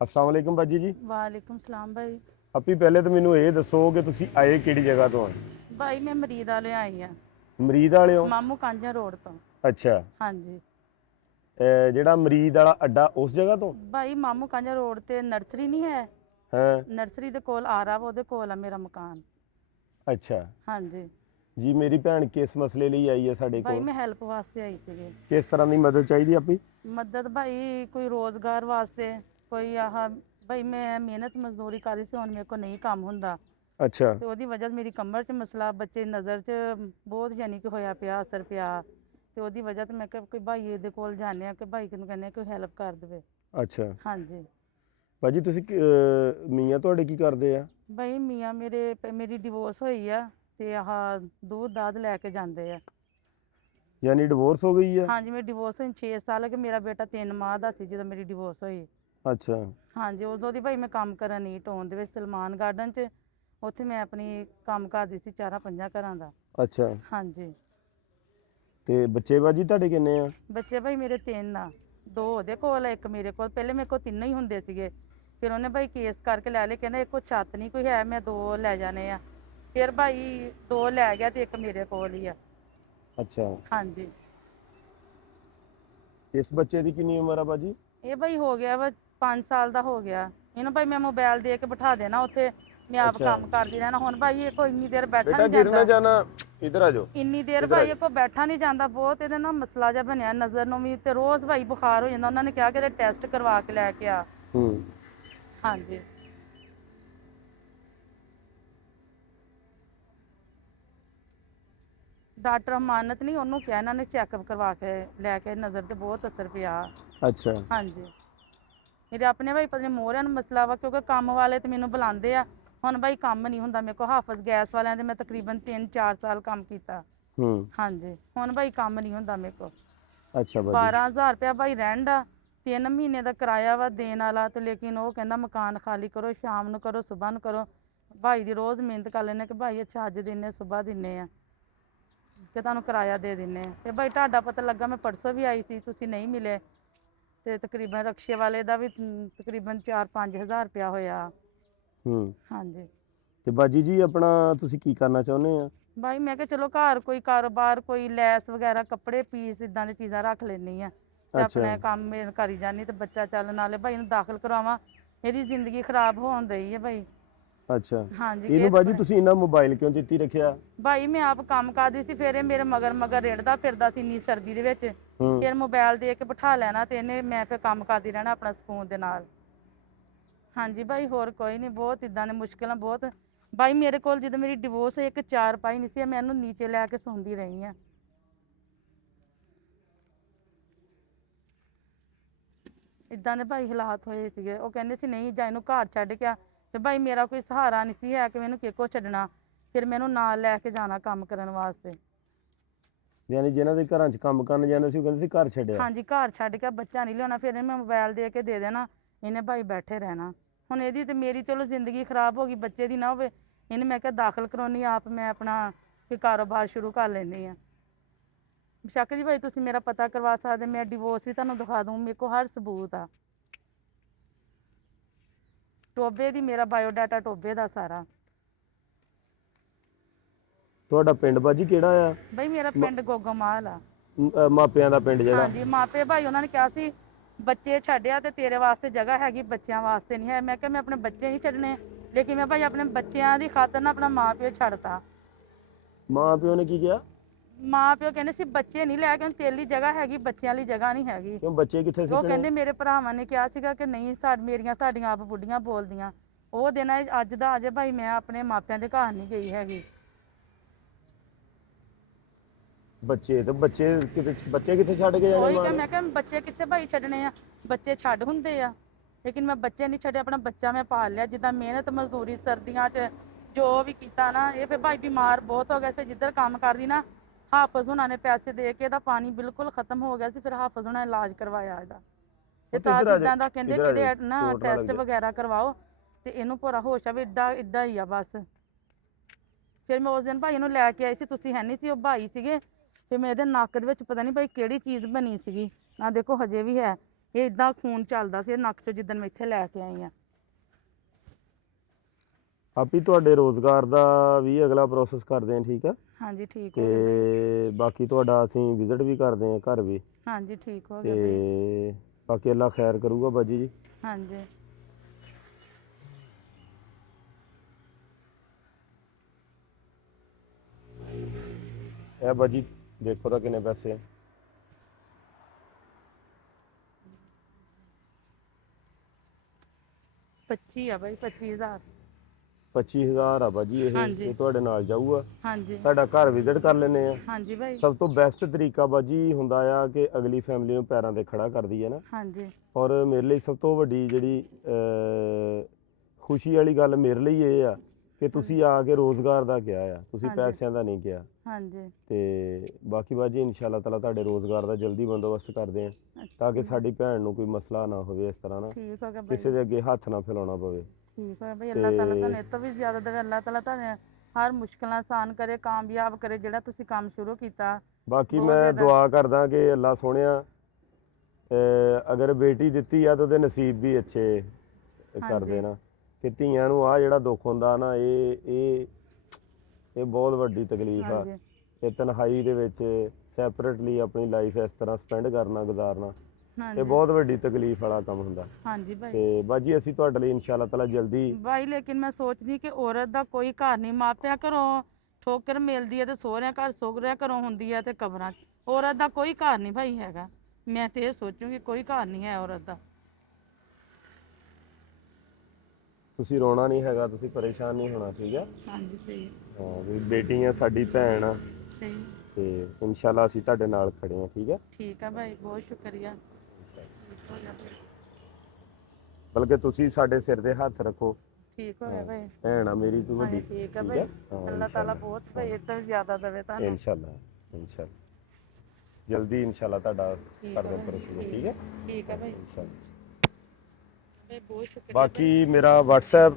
अस्सलाम वालेकुम बाजी जी। वालेकुम सलाम भाई। अपी पहले तो मैनू ये दसो कि तुसी आए किहड़ी जगह तो हैं? भाई मैं मरीद वाले आई हाँ। मरीद वाले हो? मामू कांझा रोड तो। अच्छा। हाँ जी। ਜਿਹੜਾ ਮਰੀਦ ਵਾਲਾ ਅੱਡਾ ਉਸ ਜਗ੍ਹਾ ਤੋਂ? भाई मामू कांझा रोड ते नर्सरी नहीं है? ਹਾਂ। नर्सरी दे कोल आ रहा वो कोल है मेरा मकान। ਅੱਛਾ हाँ जी। ਜੀ, ਮੇਰੀ ਭੈਣ ਕਿਸ ਮਸਲੇ ਲਈ ਆਈ ਹੈ ਸਾਡੇ भाई ਕੋਲ? मैं हेल्प वास्ते आई सी। ਕਿਸ ਤਰ੍ਹਾਂ ਦੀ ਮਦਦ ਚਾਹੀਦੀ ਆਪੀ? मदद भाई कोई रोजगार वास्ते, कोई आह भाई मैं मेहनत मजदूरी कर रही सी, हुण मेरे को नहीं काम हुंदा ਅੱਛਾ। ਤੇ ਉਹਦੀ ਵਜ੍ਹਾ ਮੇਰੀ ਕਮਰ 'ਚ ਮਸਲਾ, ਬੱਚੇ ਦੀ ਨਜ਼ਰ 'ਚ ਬਹੁਤ ਯਾਨੀ ਕਿ ਹੋਇਆ ਪਿਆ, ਅਸਰ ਪਿਆ। ਤੇ ਉਹਦੀ ਵਜ੍ਹਾ ਤੇ ਮੈਂ ਕਿਹਾ ਕੋਈ ਭਾਈ ਦੇ ਕੋਲ ਜਾਂਦੇ ਆ ਕਿ ਭਾਈ ਨੂੰ ਕਹਿੰਦੇ ਕੋਈ ਹੈਲਪ ਕਰ ਦੇਵੇ। ਅੱਛਾ ਹਾਂਜੀ। ਭਾਜੀ, ਤੁਸੀਂ ਮੀਆਂ ਤੁਹਾਡੇ ਕੀ ਕਰਦੇ ਆ? ਭਾਈ ਮੀਆਂ ਮੇਰੀ ਡਿਵੋਰਸ ਹੋਈ ਆ ਤੇ ਆਹ दूध दाद ਲੈ ਕੇ ਜਾਂਦੇ ਆ। ਯਾਨੀ ਡਿਵੋਰਸ ਹੋ ਗਈ ਆ? ਹਾਂਜੀ, ਮੇਰੀ ਡਿਵੋਰਸ ਹੋਈ 6 ਸਾਲ ਕਿ ਮੇਰਾ ਬੇਟਾ 3 ਮਾਹ ਦਾ ਸੀ ਜਦੋਂ ਮੇਰੀ ਡਿਵੋਰਸ ਹੋਈ। ਅੱਛਾ। ਹਾਂਜੀ, ਉਦੋਂ ਦੀ ਭਾਈ ਮੈਂ ਕੰਮ ਕਰਨ ਨਹੀਂ ਟਾਊਨ ਦੇ ਵਿੱਚ ਸਲਮਾਨ ਗਾਰਡਨ 'ਚ, ਉੱਥੇ ਮੈਂ ਆਪਣੀ ਕੰਮ ਕਰਦੀ ਸੀ 4-5 ਘਰਾਂ ਦਾ। ਅੱਛਾ। ਹਾਂਜੀ। ਤੇ ਬੱਚੇ ਬਾਜੀ ਤੁਹਾਡੇ ਕਿੰਨੇ ਆ? ਬੱਚੇ ਭਾਈ ਮੇਰੇ 3 ਆ। 2 ਉਹਦੇ ਕੋਲ ਆ, ਇੱਕ ਮੇਰੇ ਕੋਲ। ਪਹਿਲੇ ਮੇਰੇ ਕੋਲ 3 ਹੀ ਹੁੰਦੇ ਸੀਗੇ, ਫਿਰ ਉਹਨੇ ਭਾਈ ਕੇਸ ਕਰਕੇ ਲੈ ਲਏ, ਕਹਿੰਦਾ ਇੱਕ ਕੋ ਛੱਤ ਨਹੀਂ ਕੋਈ ਹੈ, ਮੈਂ 2 ਲੈ ਜਾਣੇ ਆ। ਫਿਰ ਭਾਈ 2 ਲੈ ਗਿਆ ਤੇ ਇੱਕ ਮੇਰੇ ਕੋਲ ਹੀ ਆ। ਅੱਛਾ। ਹਾਂਜੀ। ਇਸ ਬੱਚੇ ਦੀ ਕਿੰਨੀ ਉਮਰ ਆ ਬਾਜੀ? ਇਹ ਭਾਈ ਹੋ ਗਿਆ ਵਾ 5 ਸਾਲ ਦਾ ਹੋ ਗਿਆ। ਇਹਨੂੰ ਭਾਈ ਮੈਂ ਮੋਬਾਈਲ ਦੇ ਕੇ ਬਿਠਾ ਦੇਣਾ ਉੱਥੇ, ਮੈਂ ਆਪ ਕੰਮ ਕਰਦੀ ਰਹਿਣਾ। ਹੁਣ ਭਾਈ ਇਹ ਕੋਈ ਇੰਨੀ ਦੇਰ ਬੈਠਾ बेटा ਨਹੀਂ गिर ना ਜਾਂਦਾ, जाना, इधर आ जाओ। ਇੰਨੀ ਦੇਰ ਭਾਈ ਇਹ ਕੋ ਬੈਠਾ ਨਹੀਂ ਜਾਂਦਾ। ਬਹੁਤ ਇਹਦੇ ਨਾਲ ਮਸਲਾ ਜਿਹਾ ਬਣਿਆ ਨਜ਼ਰ ਨੂੰ ਵੀ, ਤੇ ਰੋਜ਼ ਭਾਈ ਬੁਖਾਰ ਹੋ ਜਾਂਦਾ। ਉਹਨਾਂ ਨੇ ਕਿਹਾ ਕਿ ਇਹਦੇ ਟੈਸਟ ਕਰਵਾ ਕੇ ਲੈ ਕੇ ਆ। ਹਾਂਜੀ। ਡਾਕਟਰ ਅਮਾਨਤ ਨਹੀਂ, ਉਹਨੂੰ ਕਿਹਾ ਇਹਨਾਂ ਨੇ ਚੈੱਕਅਪ ਕਰਵਾ ਕੇ ਲੈ ਕੇ, ਨਜ਼ਰ ਤੇ ਬਹੁਤ ਅਸਰ ਪਿਆ। ਅੱਛਾ। ਹਾਂਜੀ। ਮੇਰੇ ਆਪਣੇ ਭਾਈ ਪਤਾ ਨਹੀਂ ਮੋਹਰਿਆਂ ਨੂੰ ਮਸਲਾ ਵਾ, ਕਿਉਂਕਿ ਕੰਮ ਵਾਲੇ ਤੇ ਮੈਨੂੰ ਬੁਲਾਉਂਦੇ ਆ। ਹੁਣ ਭਾਈ ਕੰਮ ਨਹੀਂ ਹੁੰਦਾ ਮੇਰੇ ਕੋਲ। ਹਾਫਿਜ਼ ਗੈਸ ਵਾਲਿਆਂ ਦੇ ਮੈਂ ਤਕਰੀਬਨ 3-4 ਸਾਲ ਕੰਮ ਕੀਤਾ। ਹਾਂਜੀ। ਹੁਣ ਭਾਈ ਕੰਮ ਨਹੀਂ ਹੁੰਦਾ ਮੇਰੇ ਕੋਲ। ਅੱਛਾ ਬਾਜੀ। 12,000 ਰੁਪਇਆ ਭਾਈ ਰੈਂਟ ਆ, 3 ਮਹੀਨੇ ਦਾ ਕਿਰਾਇਆ ਵਾ ਦੇਣ ਵਾਲਾ। ਤੇ ਲੇਕਿਨ ਉਹ ਕਹਿੰਦਾ ਮਕਾਨ ਖਾਲੀ ਕਰੋ, ਸ਼ਾਮ ਨੂੰ ਕਰੋ, ਸਵੇਰ ਨੂੰ ਕਰੋ। ਭਾਈ ਦੀ ਰੋਜ਼ ਮਿਹਨਤ ਕਰ ਲੈਂਦੇ ਕਿ ਭਾਈ ਅੱਛਾ ਅੱਜ ਦਿੰਨੇ, ਸਵੇਰ ਦਿੰਨੇ ਆ ਕਿ ਤੁਹਾਨੂੰ ਕਿਰਾਇਆ ਦੇ ਦਿੰਨੇ ਆ। ਤੇ ਭਾਈ ਤੁਹਾਡਾ ਪਤਾ ਲੱਗਾ ਮੈਂ ਪਰਸੋਂ ਵੀ ਆਈ ਸੀ, ਤੁਸੀਂ ਨਹੀਂ ਮਿਲੇ। ਤੇ ਤਕਰੀਬਨ ਰਕਸ਼ੇ ਵਾਲੇ ਦਾ ਵੀ ਤਕਰੀਬਨ 4-5 ਹਜ਼ਾਰ ਰੁਪਇਆ ਹੋਇਆ। ਹਾਂਜੀ। ਤੇ ਬਾਜੀ ਜੀ, ਆਪਣਾ ਤੁਸੀਂ ਕੀ ਕਰਨਾ ਚਾਹੁੰਦੇ ਆ? ਭਾਈ ਮੈਂ ਕਿਹਾ ਚਲੋ ਘਰ ਕੋਈ ਕਾਰੋਬਾਰ, ਕੋਈ ਲੈਸ ਵਗੈਰਾ, ਕੱਪੜੇ ਪੀਸ, ਇਦਾਂ ਦੀ ਚੀਜ਼ਾਂ ਰੱਖ ਲੈਣੀ ਆ ਤੇ ਆਪਣੇ ਕੰਮ ਮੇਲ ਕਰੀ ਜਾਨੀ। ਤੇ ਬੱਚਾ ਚੱਲਣ ਨਾਲੇ ਭਾਈ ਨੂੰ ਦਾਖਲ ਕਰਾਵਾਂ, ਇਹਦੀ ਜ਼ਿੰਦਗੀ ਖਰਾਬ ਹੋਣ ਦਈ ਹੈ ਭਾਈ। ਅੱਛਾ। ਹਾਂਜੀ। ਇਹਨੂੰ ਬਾਜੀ ਤੁਸੀਂ ਇਹਨਾਂ ਮੋਬਾਈਲ ਕਿਉਂ ਦਿੱਤੀ ਰੱਖਿਆ? ਭਾਈ ਮੈਂ ਆਪ ਕੰਮ ਕਰਦੀ ਸੀ, ਫਿਰ ਇਹ ਮੇਰੇ ਮਗਰ ਮਗਰ ਰੇੜਦਾ ਫਿਰਦਾ ਸੀ ਇੰਨੀ ਸਰਦੀ ਦੇ ਵਿੱਚ। ਫਿਰ ਮੋਬਾਈਲ ਦੇ ਕੇ ਬਿਠਾ ਲੈਣਾ ਤੇ ਇਹਨੇ, ਮੈਂ ਫਿਰ ਕੰਮ ਕਰਦੀ ਰਹਿਣਾ ਆਪਣਾ ਸਕੂਨ ਦੇ ਨਾਲ। ਹਾਂਜੀ ਭਾਈ, ਹੋਰ ਕੋਈ ਨਹੀਂ। ਬਹੁਤ ਇਦਾਂ ਦੇ ਮੁਸ਼ਕਿਲਾਂ ਬਹੁਤ ਭਾਈ ਮੇਰੇ ਕੋਲ। ਜਦੋਂ ਮੇਰੀ ਡਿਵੋਰਸ ਇੱਕ 4 ਪਾਈ ਨਹੀਂ ਸੀ, ਮੈਂ ਇਹਨੂੰ ਨੀਚੇ ਲੈ ਕੇ ਸੌਂਦੀ ਰਹੀ ਆ। ਇਦਾਂ ਦੇ ਭਾਈ ਹਾਲਾਤ ਹੋਏ ਸੀਗੇ। ਉਹ ਕਹਿੰਦੇ ਸੀ ਨਹੀਂ ਜਾਂ ਇਹਨੂੰ ਘਰ ਛੱਡ ਕੇ ਆ। ਤੇ ਭਾਈ ਮੇਰਾ ਕੋਈ ਸਹਾਰਾ ਨਹੀਂ ਸੀ ਹੈ ਕਿ ਮੈਨੂੰ ਕਿਹਕੋ ਛੱਡਣਾ। ਫਿਰ ਮੈਨੂੰ ਨਾਲ ਲੈ ਕੇ ਜਾਣਾ ਕੰਮ ਕਰਨ ਵਾਸਤੇ। ਯਾਨੀ ਜਿਨ੍ਹਾਂ ਦੇ ਘਰਾਂ 'ਚ ਕੰਮ ਕਰਨ ਜਾਂਦੇ ਸੀ ਉਹ ਕਹਿੰਦੇ ਸੀ ਘਰ ਛੱਡਿਆ? ਹਾਂਜੀ, ਘਰ ਛੱਡ ਕੇ ਬੱਚਾ ਨਹੀਂ ਲਿਆਉਣਾ। ਫਿਰ ਮੈਂ ਮੋਬਾਈਲ ਦੇ ਕੇ ਦੇ ਦੇਣਾ, ਇਹਨੇ ਭਾਈ ਬੈਠੇ ਰਹਿਣਾ। ਹੁਣ ਇਹਦੀ ਤੇ ਮੇਰੀ ਚਲੋ ਜ਼ਿੰਦਗੀ ਖਰਾਬ ਹੋ ਗਈ, ਬੱਚੇ ਦੀ ਨਾ ਹੋਵੇ। ਇਹਨੇ ਮੈਂ ਕਿਹਾ ਦਾਖਲ ਕਰਾਉਣੀ ਆਪ, ਮੈਂ ਆਪਣਾ ਕੋਈ ਕਾਰੋਬਾਰ ਸ਼ੁਰੂ ਕਰ ਲੈਂਦੀ ਆ। ਬੇਸ਼ੱਕ ਜੀ ਭਾਈ ਤੁਸੀਂ ਮੇਰਾ ਪਤਾ ਕਰਵਾ ਸਕਦੇ, ਮੈਂ ਡਿਵੋਰਸ ਵੀ ਤੁਹਾਨੂੰ ਦਿਖਾ ਦੂੰ, ਮੇਰੇ ਕੋਲ ਹਰ ਸਬੂਤ ਆ। ਟੋਬੇ ਦੀ ਮੇਰਾ ਬਾਇਓਡਾਟਾ ਟੋਬੇ ਦਾ ਸਾਰਾ। ਤੁਹਾਡਾ ਪਿੰਡ ਬਾਜੀ ਕਿਹੜਾ ਆ? ਭਾਈ ਮੇਰਾ ਪਿੰਡ ਗੋਗੋਮਾਲ ਆ। ਮਾਪਿਆਂ ਦਾ ਪਿੰਡ ਜਿਹੜਾ? ਹਾਂਜੀ, ਮਾਪੇ ਭਾਈ ਉਹਨਾਂ ਨੇ ਕਿਹਾ ਸੀ ਬੱਚੇ ਛੱਡਿਆ ਤੇ ਤੇਰੇ ਵਾਸਤੇ ਜਗ੍ਹਾ ਹੈਗੀ, ਬੱਚਿਆਂ ਵਾਸਤੇ ਨਹੀਂ ਹੈ। ਮੈਂ ਕਿਹਾ ਮੈਂ ਆਪਣੇ ਬੱਚੇ ਨਹੀਂ ਛੱਡਣੇ, ਲੇਕਿਨ ਮੈਂ ਭਾਈ ਆਪਣੇ ਬੱਚਿਆਂ ਦੀ ਖਾਤਰ ਨਾ ਆਪਣਾ ਮਾਂ ਪਿਓ ਛੱਡਤਾ। ਮਾਂ ਪਿਓ ਨੇ ਕੀ ਕਿਹਾ? ਮਾਂ ਪਿਓ ਕਹਿੰਦੇ ਸੀ ਬੱਚੇ ਨਹੀਂ ਲੈ ਕੇ, ਤੇਰੀ ਜਗ੍ਹਾ ਹੈਗੀ, ਬੱਚਿਆਂ ਲਈ ਜਗ੍ਹਾ ਨਹੀਂ ਹੈਗੀ। ਕਿਉਂ, ਬੱਚੇ ਕਿੱਥੇ ਉਹ ਸਿੱਖਣੇ? ਕਹਿੰਦੇ ਮੇਰੇ ਭਰਾਵਾਂ ਨੇ ਕਿਹਾ ਸੀਗਾ ਕਿ ਨਹੀਂ ਸਾਡੀਆਂ ਆਪ ਬੁੱਢੀਆਂ ਬੋਲਦੀਆਂ। ਉਹ ਦਿਨ ਅੱਜ ਦਾ ਅਜੇ ਭਾਈ ਮੈਂ ਆਪਣੇ ਮਾਪਿਆਂ ਦੇ ਘਰ ਨਹੀਂ ਗਈ ਹੈਗੀ। ਬੱਚੇ ਕਿੱਥੇ ਛੱਡ ਕੇ ਜਾਣੇ? ਉਹੀ ਕਿ ਮੈਂ ਕਿਹਾ ਬੱਚੇ ਕਿੱਥੇ ਭਾਈ ਛੱਡਣੇ ਆ, ਬੱਚੇ ਛੱਡ ਹੁੰਦੇ ਆ। ਲੇਕਿਨ ਮੈਂ ਬੱਚੇ ਨਹੀਂ ਛੱਡੇ, ਆਪਣਾ ਬੱਚਾ ਮੈਂ ਪਾਲ ਲਿਆ। ਜਿੱਦਾਂ ਮਿਹਨਤ ਮਜ਼ਦੂਰੀ ਸਰਦੀਆਂ 'ਚ ਜੋ ਵੀ ਕੀਤਾ ਨਾ, ਇਹ ਫਿਰ ਭਾਈ ਬਿਮਾਰ ਬਹੁਤ ਹੋ ਗਿਆ। ਫਿਰ ਜਿੱਧਰ ਕੰਮ ਕਰਦੀ ਨਾ, ਹਾਫਿਜ਼ ਹੁਣਾਂ ਨੇ ਪੈਸੇ ਦੇ ਕੇ ਇਹਦਾ ਪਾਣੀ ਬਿਲਕੁਲ ਖਤਮ ਹੋ ਗਿਆ ਸੀ। ਫਿਰ ਹਾਫਿਜ਼ ਹੁਣਾਂ ਨੇ ਇਲਾਜ ਕਰਵਾਇਆ ਇਹਦਾ। ਤੇ ਤਾਂ ਇਦਾਂ ਦਾ ਕਹਿੰਦੇ ਕਿ ਇਹਦੇ ਨਾ ਟੈਸਟ ਵਗੈਰਾ ਕਰਵਾਓ ਤੇ ਇਹਨੂੰ ਪੂਰਾ ਹੋਸ਼ ਆ ਵੀ ਇੱਦਾਂ ਹੀ ਆ ਬਸ। ਫਿਰ ਮੈਂ ਉਸ ਦਿਨ ਭਾਈ ਨੂੰ ਲੈ ਕੇ ਆਈ ਸੀ, ਤੁਸੀਂ ਹੈ ਨਹੀਂ ਸੀ, ਉਹ ਭਾਈ ਸੀਗੇ। ਫਿਰ ਮੈਂ ਇਹਦੇ ਨੱਕ ਦੇ ਵਿੱਚ ਪਤਾ ਨਹੀਂ ਭਾਈ ਕਿਹੜੀ ਚੀਜ਼ ਬਣੀ ਸੀਗੀ ਨਾ, ਦੇਖੋ ਹਜੇ ਵੀ ਹੈ। ਇਹ ਇਦਾਂ ਖੂਨ ਚੱਲਦਾ ਸੀ ਨੱਕ 'ਚੋਂ ਜਿੱਦਣ ਮੈਂ ਇੱਥੇ ਲੈ ਕੇ ਆਈ ਆ। ਆਪੀ ਤੁਹਾਡੇ ਰੋਜ਼ਗਾਰ ਦਾ ਵੀ ਅਗਲਾ ਪ੍ਰੋਸੈਸ ਕਰਦੇ ਹਾਂ, ਠੀਕ ਆ। ਹਾਂਜੀ ਠੀਕ ਹੋ ਗਿਆ ਬਾਈ। ਤੇ ਬਾਕੀ ਤੁਹਾਡਾ ਅਸੀਂ ਵਿਜ਼ਿਟ ਵੀ ਕਰਦੇ ਹਾਂ ਘਰ ਵੀ। ਹਾਂਜੀ ਠੀਕ ਹੋ ਗਿਆ ਬਾਈ। ਤੇ ਬਾਕੀ ਅੱਲਾ ਖੈਰ ਕਰੂਗਾ ਬਾਜੀ ਜੀ। ਹਾਂਜੀ ਇਹ ਬਾਜੀ ਦੇਖੋ ਤਾਂ ਕਿੰਨੇ ਪੈਸੇ ਆ। 25 ਆ ਬਾਈ 25000। 25000 ਆ ਬਾਜੀ ਹਾਂਜੀ। ਇਹ ਤੁਹਾਡੇ ਨਾਲ ਜਾਊਗਾ। ਹਾਂਜੀ ਤੁਹਾਡਾ ਘਰ ਵਿਜ਼ਿਟ ਕਰ ਲੈਨੇ ਆ। ਹਾਂਜੀ ਬਾਈ। ਸਭ ਤੋਂ ਬੈਸਟ ਤਰੀਕਾ ਬਾਜੀ ਹੁੰਦਾ ਆ ਕਿ ਅਗਲੀ ਫੈਮਿਲੀ ਨੂੰ ਪੈਰਾਂ ਤੇ ਖੜਾ ਕਰਦੀ ਹੈ ਨਾ। ਹਾਂਜੀ ਔਰ ਮੇਰੇ ਲਈ ਸਭ ਤੋਂ ਵੱਡੀ ਜਿਹੜੀ ਖੁਸ਼ੀ ਵਾਲੀ ਗੱਲ ਮੇਰੇ ਲਈ ਇਹ ਆ ਕਿ ਤੁਸੀਂ ਆ ਕੇ ਰੋਜ਼ਗਾਰ ਦਾ ਕਿਹਾ ਆ, ਤੁਸੀਂ ਹਾਂਜੀ। ਪੈਸਿਆਂ ਦਾ ਨਹੀਂ ਕਿਹਾ। ਹਾਂਜੀ ਤੇ ਬਾਕੀ ਬਾਜੀ ਇਨਸ਼ਾਅੱਲਾ ਤਾਲਾ ਤੁਹਾਡੇ ਰੋਜ਼ਗਾਰ ਦਾ ਜਲਦੀ ਬੰਦੋਬਸਤ ਕਰਦੇ ਆ ਤਾਂ ਕਿ ਸਾਡੀ ਭੈਣ ਨੂੰ ਕੋਈ ਮਸਲਾ ਨਾ ਹੋਵੇ ਇਸ ਤਰ੍ਹਾਂ ਨਾ, ਠੀਕ ਹੋ ਗਿਆ ਬਾਈ। ਕਿਸੇ ਦੇ ਅੱਗੇ ਹੱਥ ਨਾ ਫੈਲਾਉਣਾ ਪਵੇ। ਠੀਕ ਹੈ ਬਈ ਅੱਲਾਹ ਤਾਲਾ ਤੁਹਾਨੂੰ ਇਹ ਤੋਂ ਵੀ ਜ਼ਿਆਦਾ ਦੇਵੇ। ਅੱਲਾਹ ਤਾਲਾ ਤੁਹਾਨੂੰ ਹਰ ਮੁਸ਼ਕਲਾਂ ਆਸਾਨ ਕਰੇ, ਕਾਮਯਾਬ ਕਰੇ ਜਿਹੜਾ ਤੁਸੀਂ ਕੰਮ ਸ਼ੁਰੂ ਕੀਤਾ। ਬਾਕੀ ਬਹੁਤ ਮੈਂ ਜ਼ਿਆਦਾ। ਦੁਆ ਕਰਦਾ ਕਿ ਅੱਲਾ ਸੋਹਣਿਆ ਅਗਰ ਬੇਟੀ ਦਿੱਤੀ ਆ ਤਾਂ ਉਹਦੇ ਨਸੀਬ ਵੀ ਅੱਛੇ ਕਰ ਹਾਂਜੀ। ਦੇਣਾ ਕਿ ਧੀਆਂ ਨੂੰ ਆ ਜਿਹੜਾ ਦੁੱਖ ਹੁੰਦਾ ਨਾ ਇਹ ਬਹੁਤ ਵੱਡੀ ਤਕਲੀਫ ਆ। ਹਾਂਜੀ ਇਹ ਤਨਹਾਈ ਦੇ ਵਿੱਚ ਸੈਪਰੇਟਲੀ ਆਪਣੀ ਲਾਈਫ ਇਸ ਤਰ੍ਹਾਂ ਸਪੈਂਡ ਕਰਨਾ, ਗੁਜ਼ਾਰਨਾ, ਇਹ ਹਾਂਜੀ ਬਹੁਤ ਵੱਡੀ ਤਕਲੀਫ ਵਾਲਾ ਕੰਮ ਹੁੰਦਾ। ਹਾਂਜੀ ਬਾਈ। ਤੇ ਬਾਜੀ ਅਸੀਂ ਤੁਹਾਡੇ ਲਈ ਇਨਸ਼ਾਅੱਲਾ ਤਾਲਾ ਜਲਦੀ ਬਾਈ ਲੇਕਿਨ ਮੈਂ ਸੋਚਦੀ ਕਿ ਔਰਤ ਦਾ ਕੋਈ ਘਰ ਨਹੀਂ, ਮਾਪਿਆਂ ਘਰੋਂ ਠੋਕਰ ਮਿਲਦੀ ਹੈ ਤੇ ਸਹੁਰਿਆਂ ਘਰ ਸਹੁਰਿਆਂ ਘਰੋਂ ਹੁੰਦੀ ਹੈ ਤੇ ਕਬਰਾਂ 'ਚ। ਔਰਤ ਦਾ ਕੋਈ ਘਰ ਨਹੀਂ ਭਾਈ ਹੈਗਾ। ਮੈਂ ਤੇ ਇਹ ਸੋਚੂਗੀ ਕੋਈ ਘਰ ਨਹੀਂ ਹੈ ਔਰਤ ਦਾ। ਤੁਸੀਂ ਰੋਣਾ ਨਹੀਂ ਹੈਗਾ, ਤੁਸੀਂ ਪਰੇਸ਼ਾਨ ਨਹੀਂ ਹੋਣਾ, ਠੀਕ ਹੈ। ਹਾਂਜੀ ਸਹੀ ਹਾਂ ਵੀ ਬੇਟੀ ਆ, ਸਾਡੀ ਭੈਣ ਆ, ਸਹੀ ਤੇ ਇਨਸ਼ਾਅੱਲਾ ਅਸੀਂ ਤੁਹਾਡੇ ਨਾਲ ਖੜੇ ਹਾਂ, ਠੀਕ ਹੈ। ਠੀਕ ਹੈ ਭਾਈ, ਬਹੁਤ ਸ਼ੁਕਰੀਆ। ਠੀਕ ਹੋ ਗਿਆ ਭਾਈ। ਬਲਕਿ ਤੁਸੀਂ ਸਾਡੇ ਸਿਰ ਤੇ ਹੱਥ ਰੱਖੋ, ਠੀਕ ਹੋ ਗਿਆ ਭਾਈ। ਭੈਣ ਆ ਮੇਰੀ ਤੂੰ ਹਾਂਜੀ ਵੱਡੀ, ਠੀਕ ਹੈ ਠੀਕ ਭਾਈ। ਹੈ। ਹਾਂ, ਅੱਲਾਹ ਤਾਲਾ ਬਹੁਤ ਭਾਈ ਇਹ ਤੋਂ ਜ਼ਿਆਦਾ ਦੇਵੇ ਤੁਹਾਨੂੰ। ਇਨਸ਼ਾਅੱਲਾ ਇਨਸ਼ਾਅੱਲਾ ਜਲਦੀ ਇਨਸ਼ਾਅੱਲਾ ਤੁਹਾਡਾ ਠੀਕ ਕਰਦੇ ਹੈ ਪਰ ਸ਼ੁਰੂ, ਠੀਕ ਹੈ। ਠੀਕ ਹੈ ਭਾਈ। ਇਨਸ਼ਾਅੱਲਾ ਭਾਈ ਬਹੁਤ ਸ਼ੁਕਰੀਆ। ਬਾਕੀ ਮੇਰਾ WhatsApp